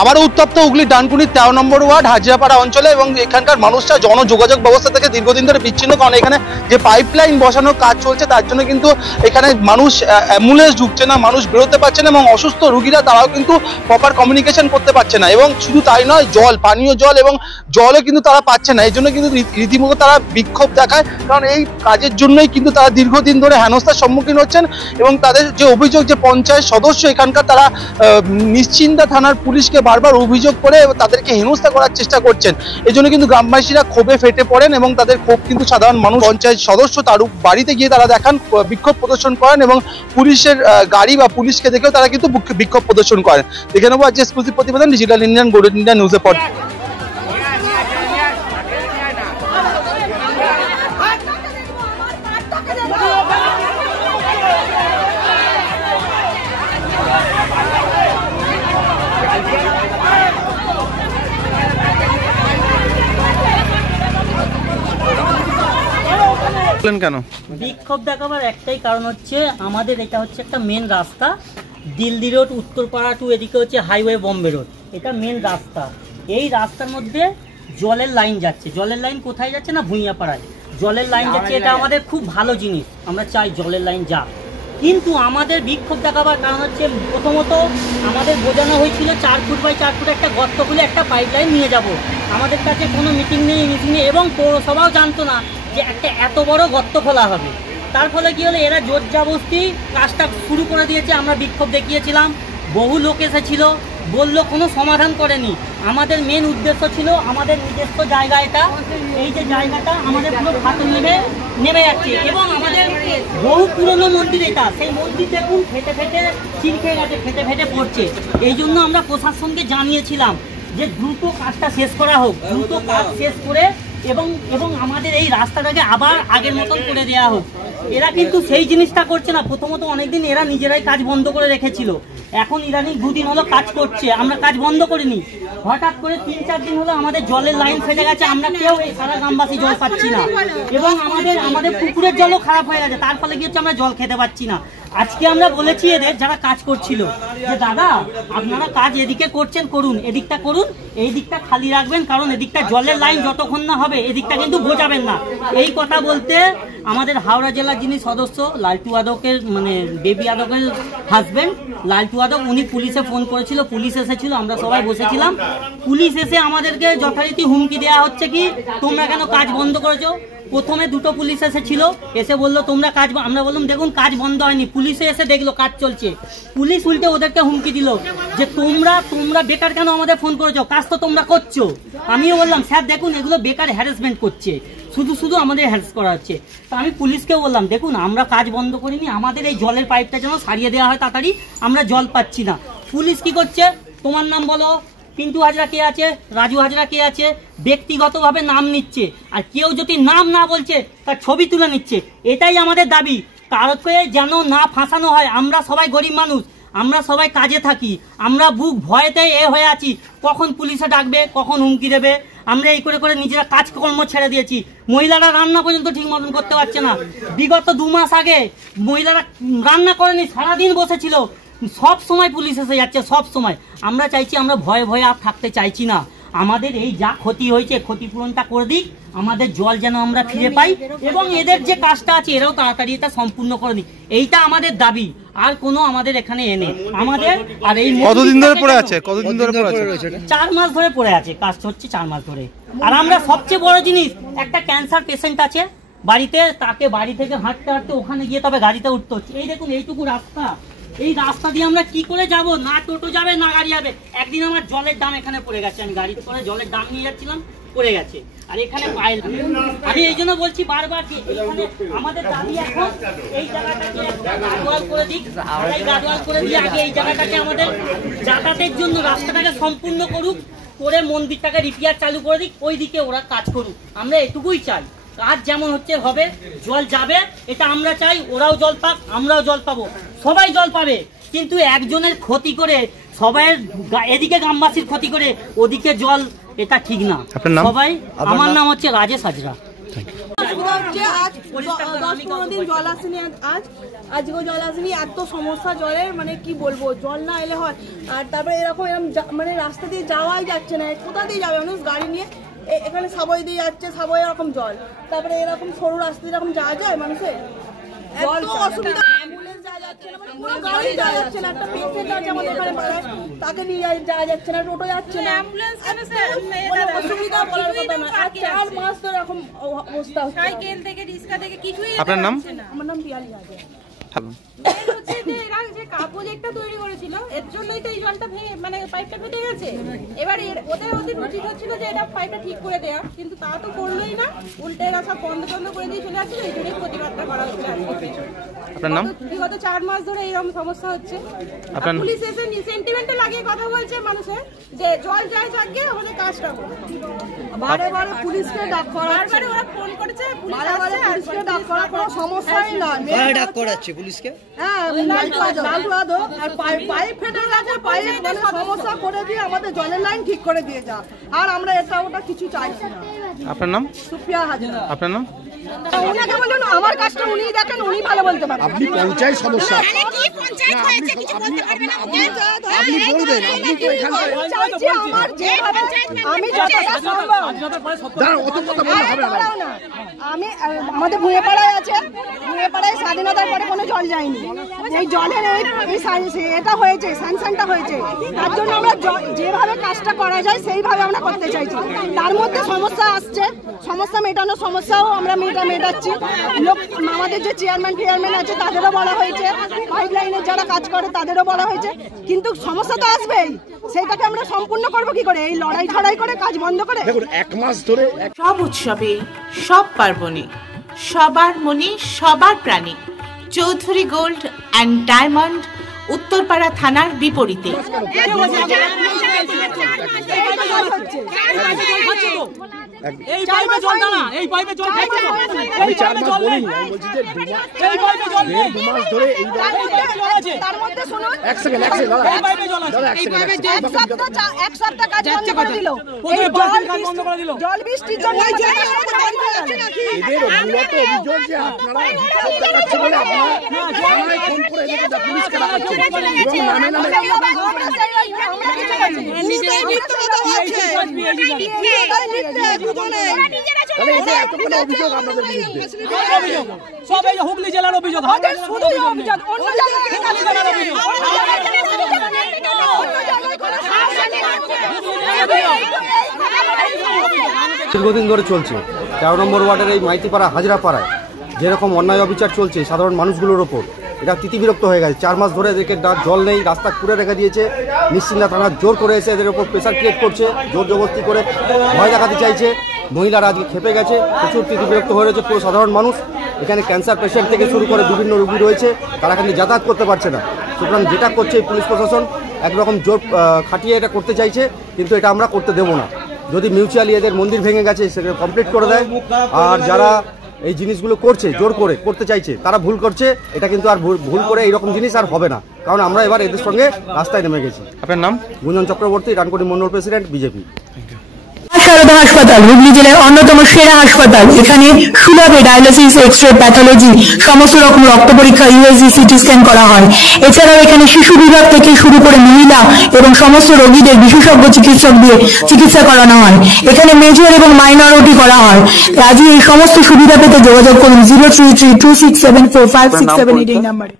আবারও উত্তপ্ত হুগলি ডানকুনির 13 নম্বর ওয়ার্ড হাজিরাপাড়া অঞ্চলে এবং এখানকার মানুষরা জনযোগাযোগ ব্যবস্থা থেকে দীর্ঘদিন ধরে বিচ্ছিন্ন, কারণ এখানে যে পাইপলাইন বসানোর কাজ চলছে তার জন্য কিন্তু এখানে মানুষ অ্যাম্বুলেন্স ঢুকছে না, মানুষ বেরোতে পারছে না এবং অসুস্থ রোগীরা তারাও কিন্তু প্রপার কমিউনিকেশন করতে পারছে না। এবং শুধু তাই নয়, জল, পানীয় জল এবং জলও কিন্তু তারা পাচ্ছে না। এই জন্য কিন্তু রীতিমতো তারা বিক্ষোভ দেখায়, কারণ এই কাজের জন্যই কিন্তু তারা দীর্ঘদিন ধরে হেনস্থার সম্মুখীন হচ্ছেন। এবং তাদের যে অভিযোগ, যে পঞ্চায়েত সদস্য এখানকার তারা নিশ্চিন্তা থানার পুলিশকে বারবার অভিযোগ করে তাদেরকে হেনস্থা করার চেষ্টা করছেন। এই জন্য কিন্তু গ্রামবাসীরা ক্ষোভে ফেটে পড়েন এবং তাদের ক্ষোভ কিন্তু সাধারণ মানুষ, পঞ্চায়েত সদস্য তার বাড়িতে গিয়ে তারা দেখান, বিক্ষোভ প্রদর্শন করেন এবং পুলিশের গাড়ি বা পুলিশকে দেখেও তারা কিন্তু বিক্ষোভ প্রদর্শন করেন। দেখে নেবো আজকে এক্সক্লুসিভ প্রতিবেদন ডিজিটাল ইন্ডিয়ান, গোল্ডেন ইন্ডিয়া নিউজে পড়ে। কেন বিক্ষোভ দেখাবার একটাই কারণ হচ্ছে, আমাদের এটা হচ্ছে একটা মেন রাস্তা, দিল্লি রোড উত্তরপাড়া টু এদিকে হচ্ছে হাইওয়ে বম্বে রোড, এটা মেন রাস্তা। এই রাস্তার মধ্যে জলের লাইন যাচ্ছে। জলের লাইন কোথায় যাচ্ছে না, ভুঁইয়াপাড়ায় জলের লাইন যাচ্ছে। এটা আমাদের খুব ভালো জিনিস, আমরা চাই জলের লাইন যাক। কিন্তু আমাদের বিক্ষোভ দেখাবার কারণ হচ্ছে, প্রথমত আমাদের বোঝানো হয়েছিল 4 ফুট বাই 4 ফুট একটা গর্ত খুলে একটা পাইপ লাইন নিয়ে যাব। আমাদের কাছে কোনো মিটিং নেই এবং পৌরসভাও জানতো না যে একটা এত বড় গর্ত খোলা হবে। তার ফলে কি হলো, এরা জোর জবরদস্তি কাজটা শুরু করে দিয়েছে। আমরা বিক্ষোভ দেখিয়েছিলাম, বহু লোক এসেছিল, বললো, কোনো সমাধান করেনি। আমাদের মেন উদ্দেশ্য ছিল আমাদের নিজস্ব জায়গা, এটা এই যে জায়গাটা আমাদের পুরো ফাটল নেমে যাচ্ছে এবং আমাদের বহু পুরনো মন্দির এটা, সেই মন্দির দেখুন ফেটে ফেটে চির খেয়ে গেছে, ফেটে ফেটে পড়ছে। এই জন্য আমরা প্রশাসনকে জানিয়েছিলাম যে দ্রুত কাজটা শেষ করা হোক, দ্রুত কাজ শেষ করে এবং আমাদের এই রাস্তাটাকে আবার আগের মতন করে দেওয়া হোক। এরা কিন্তু সেই জিনিসটা করছে না। প্রথমত অনেকদিন এরা নিজেরাই কাজ বন্ধ করে রেখেছিল, এখন ইদানিং 2 দিন হলো কাজ করছে, আমরা কাজ বন্ধ করিনি। হঠাৎ করে 3-4 দিন হলো আমাদের জলের লাইন ফেটে গেছে, আমরা কেউ এই সারা গ্রামবাসী জল পাচ্ছি না এবং আমাদের পুকুরের জলও খারাপ হয়ে গেছে। তার ফলে কি হচ্ছে, আমরা জল খেতে পাচ্ছি না। আজকে আমরা বলেছি এদের, যারা কাজ করছিল, যে দাদা আপনারা কাজ এদিকে করছেন, করুন, এদিকটা করুন, এই দিকটা খালি রাখবেন, কারণ এদিকটা জলের লাইন যতক্ষণ না হবে এদিকটা কিন্তু বোঝাবেন না। এই কথা বলতে আমাদের হাওড়া জেলার যিনি সদস্য লালটু যাদবের, মানে বেবি যাদবের হাজবেন্ড লালটু যাদব, উনি পুলিশে ফোন করেছিল, পুলিশ এসেছিল, আমরা সবাই বসেছিলাম। পুলিশ এসে আমাদেরকে যথারীতি হুমকি দেওয়া হচ্ছে কি, তোমরা কেন কাজ বন্ধ করেছো। প্রথমে 2টো পুলিশ এসেছিল, এসে বললো তোমরা কাজ, আমরা বললাম দেখুন কাজ বন্ধ হয়নি। পুলিশে এসে দেখলো কাজ চলছে, পুলিশ উল্টে ওদেরকে হুমকি দিল যে তোমরা বেকার কেন আমাদের ফোন করেছো, কাজ তো তোমরা করছো। আমিও বললাম স্যার দেখুন এগুলো বেকার হ্যারাসমেন্ট করছে, শুধু আমাদের হ্যারাস করা হচ্ছে। তো আমি পুলিশকেও বললাম দেখুন আমরা কাজ বন্ধ করিনি, আমাদের এই জলের পাইপটা যেন সারিয়ে দেওয়া হয় তাড়াতাড়ি, আমরা জল পাচ্ছি না। পুলিশ কি করছে, তোমার নাম বলো, পিন্টু হাজরা কে আছে, রাজু হাজরা কে আছে, ব্যক্তিগতভাবে নাম নিচ্ছে, আর কেউ যদি নাম না বলছে তার ছবি তুলে নিচ্ছে। এটাই আমাদের দাবি, কারোকে যেন না ফাঁসানো হয়। আমরা সবাই গরিব মানুষ, আমরা সবাই কাজে থাকি, আমরা বুক ভয়েতে হয়ে আছি, কখন পুলিশে ডাকবে, কখন হুমকি দেবে। আমরা এই করে করে নিজেরা কাজকর্ম ছেড়ে দিয়েছি। মহিলারা রান্না পর্যন্ত ঠিক মতন করতে পারছে না। বিগত 2 মাস আগে মহিলারা রান্না করেনি, সারাদিন বসেছিল। সব সময় পুলিশ এসে যাচ্ছে, সব সময়। আমরা চাইছি, আমরা ভয়ে ভয়ে আর থাকতে চাইছি না। আমাদের এই যা ক্ষতি হয়েছে ক্ষতিপূরণটা করে দিক, আমাদের জল যেন আমরা ফিরে পাই এবং এদের যে কাজটা আছে এরাও তাড়াতাড়ি এটা সম্পূর্ণ করে দিক, এইটা আমাদের দাবি। আর কোনো আমাদের এখানে এনে আমাদের, আর এই কতদিন ধরে পড়ে আছে, 4 মাস ধরে পড়ে আছে, কাজ হচ্ছে 4 মাস ধরে। আর আমরা সবচেয়ে বড় জিনিস, একটা ক্যান্সার পেশেন্ট আছে বাড়িতে, তাকে বাড়ি থেকে হাঁটতে হাঁটতে ওখানে গিয়ে তবে গাড়িতে উঠতে হচ্ছে। এই দেখুন এইটুকু রাস্তা, এই রাস্তা দিয়ে আমরা কি করে যাব, না টোটো যাবে না গাড়ি যাবে। একদিন আমার জলের দাম এখানে পড়ে গেছে, আমি গাড়িতে করে জলের দাম নিয়ে যাচ্ছিলাম, পড়ে গেছে। আর এখানে পাইল, আমি এই জন্য বলছি বারবার যে এখানে আমাদের দাবি এখন এই জায়গাটাকে গাডওয়াল করে দিক, এই গাডওয়াল করে দিয়ে আগে এই জায়গাটাকে আমাদের যাতায়াতের জন্য রাস্তাটাকে সম্পূর্ণ করুক, করে মন্দিরটাকে রিপেয়ার চালু করে দিক, ওই দিকে ওরা কাজ করুক। আমরা এটুকুই চাই, কাজ যেমন হচ্ছে হবে, জল যাবে, এটা আমরা চাই। ওরাও জল পাক, আমরাও জল পাবো, সবাই জল পাবে। কিন্তু একজনের ক্ষতি করে সবাই, এদিকে গ্রামবাসীর ক্ষতি করে ওদিকে জল, এটা ঠিক না। সবাই, আমার নাম হচ্ছে রাজেশ হাজরা। অসুবিধা হচ্ছে আজ 10-15 দিন জল আসেনি, আজকেও জল আসেনি। এত সমস্যা জলের, মানে কি বলবো, জল না এলে হয়। আর তারপরে এরকম মানে রাস্তা দিয়ে যাওয়াই যাচ্ছে না, কোথা দিয়ে যাবে মানুষ গাড়ি নিয়ে? এখানে সাবই দিয়ে যাচ্ছে, সাবই এরকম জল, তারপরে এরকম সরু রাস্তা এরকম যাওয়া যায় মানুষের? এত অসুবিধা, অ্যাম্বুলেন্স যাওয়া যাচ্ছে না, মানে পুরো গাড়ি যাওয়া যাচ্ছে না। একটা পেশেন্ট আছে আমাদের এখানে পাড়ায়, তাকে নিয়ে যাওয়া যাচ্ছে না, টোটো যাচ্ছে না, অ্যাম্বুলেন্স অসুবিধা বলার কথা না। 4 মাস ধরে এরকম অবস্থা হচ্ছে। সাইকেল থেকে রিক্সা থেকে কিছুই। আপনার নাম? আমার নাম পিয়ালি রাজা। হচ্ছে যে এরা যে প্রজেক্টটা তৈরি করেছিল, এর জন্যই তো এই জলটা ভেঙে, মানে পাইপটা ফেটে গেছে। এবার ওদের উচিত হচ্ছিল যে এটা পাইপটা ঠিক করে দেওয়া, কিন্তু তা তো করলোই না, উল্টে এরা সব বন্ধ করে দিয়ে চলে আসছিল। এই জন্যই প্রতিবাদটা করা হচ্ছে। আপনার নাম? বিগত 4 মাস ধরে এরকম সমস্যা হচ্ছে। পুলিশ এসে সেন্টিমেন্টে লাগিয়ে কথা বলছে মানুষের যে জল যায় যাকে আমাদের কাজটা করো। বারে পুলিশকে ডাক করা, বারবার ওরা ফোন করেছে, পুলিশকে ডাক করা কোনো সমস্যাই না। ডাক করাচ্ছে পুলিশকে। হ্যাঁ, আর পাইপ ফেটে গেছে, পাইপ মানে সমস্যা করে দিয়ে আমাদের জলের লাইন ঠিক করে দিয়ে যা। আর আমরা এটা ওটা কিছু চাইছি না। আপনার নাম? সুপ্রিয়া হাজরা। আপনার নাম? উনাকে বলুন, আমার কাজটা উনি দেখেন, উনি ভালো বলতে পারেন। আপনি পঞ্চায়েত সদস্য, আমি আমাদের ভুঁয়েপাড়ায় আছে, ভুঁয়েপাড়ায় স্বাধীনতার পরে কোনো জল যায়নি। এই জলের এটা হয়েছে, স্যাংশনটা হয়েছে, তার জন্য আমরা যেভাবে কাজটা করা যায় সেইভাবে আমরা করতে চাইছি। তার মধ্যে সমস্যা আসছে, সমস্যা মেটানোর সমস্যাও আমরা মেটাচ্ছি। আমাদের যে চেয়ারম্যান আছে তাদেরও বলা হয়েছে, পাইপ লাইনের যারা কাজ করে তাদেরও বলা হয়েছে, কিন্তু সমস্যা তো আসবেই। সেটাকে আমরা সম্পূর্ণ করবো কি করে? এই লড়াই ঝড়াই করে কাজ বন্ধ করে? দেখুন, 1 মাস ধরে সব উৎসবে, সব পার্বণে সবার মনে সবার প্রাণে Chowdhury gold and diamond, Uttarpara থানার বিপরীতে। এই পাইপে জল না, এই পাইপে জল খাচ্ছে তো। আমি 4 মাস বলিনি, আমি বলছি যে 2 মাস ধরে এই তার মধ্যে শুনুন, এক সেকেন্ড দাদা, এই পাইপে জল আছে, এক সপ্তাহ কাজ বন্ধ করে দিল। এই কাজ বন্ধ করে দিল। জল বৃষ্টির জন্য এদের মূলত অভিযোগ যে আপনারা দেখাচ্ছে বলে আপনারা থানায় ফোন করে এদেরকে পুলিশকে ডাকাচ্ছেন এবং নামে তাহলে এই যে এতগুলো অভিযোগ আপনাদের বিরুদ্ধে, সব এই হুগলি জেলার অভিযোগ, দীর্ঘদিন ধরে চলছে 13 নম্বর ওয়ার্ডের এই মাইতিপাড়া হাজরাপাড়ায় যেরকম অন্যায় অবিচার চলছে সাধারণ মানুষগুলোর ওপর, এটা তিতিবিরক্ত হয়ে গেছে। 4 মাস ধরে এদেরকে জল নেই, রাস্তা খুঁড়ে রেখে দিয়েছে। নিশ্চিন্তা থানা জোর করে এসে এদের ওপর প্রেশার ক্রিয়েট করছে, জোর জবরদস্তি করে ভয় দেখাতে চাইছে। মহিলারা আজকে খেপে গেছে, প্রচুর তিতিবিরক্ত হয়ে রয়েছে পুরো সাধারণ মানুষ। এখানে ক্যান্সার পেশেন্ট থেকে শুরু করে বিভিন্ন রোগী রয়েছে, তারা এখানে যাতায়াত করতে পারছে না। সুতরাং যেটা করছে এই পুলিশ প্রশাসন একরকম জোর খাটিয়ে এটা করতে চাইছে, কিন্তু এটা আমরা করতে দেবো না। যদি মিউচুয়ালি এদের মন্দির ভেঙে গেছে সেটা কমপ্লিট করে দেয়, আর যারা এই জিনিসগুলো করছে জোর করে করতে চাইছে তারা ভুল করছে। এটা কিন্তু আর ভুল করে এইরকম জিনিস আর হবে না, কারণ আমরা এবার এদের সঙ্গে রাস্তায় নেমে গেছি। আপনার নাম? গুঞ্জন চক্রবর্তী, রানকোটি মন্ডল প্রেসিডেন্ট, বিজেপি। সারদা হাসপাতাল হুগলি জেলার অন্যতম সেরা হাসপাতাল। এখানে সুলভে ডায়ালিসিস, এক্সরে, প্যাথোলজি, সমস্ত রকম রক্ত পরীক্ষা, ইউএসজি, সিটি স্ক্যান করা হয়। এছাড়াও এখানে শিশু বিভাগ থেকে শুরু করে মহিলা এবং সমস্ত রোগীদের বিশেষজ্ঞ চিকিৎসক দিয়ে চিকিৎসা করানো হয়। এখানে মেজর এবং মাইনর ওটি করা হয়। আজই এই সমস্ত সুবিধা পেতে যোগাযোগ করুন 03326745678 এই নম্বরে।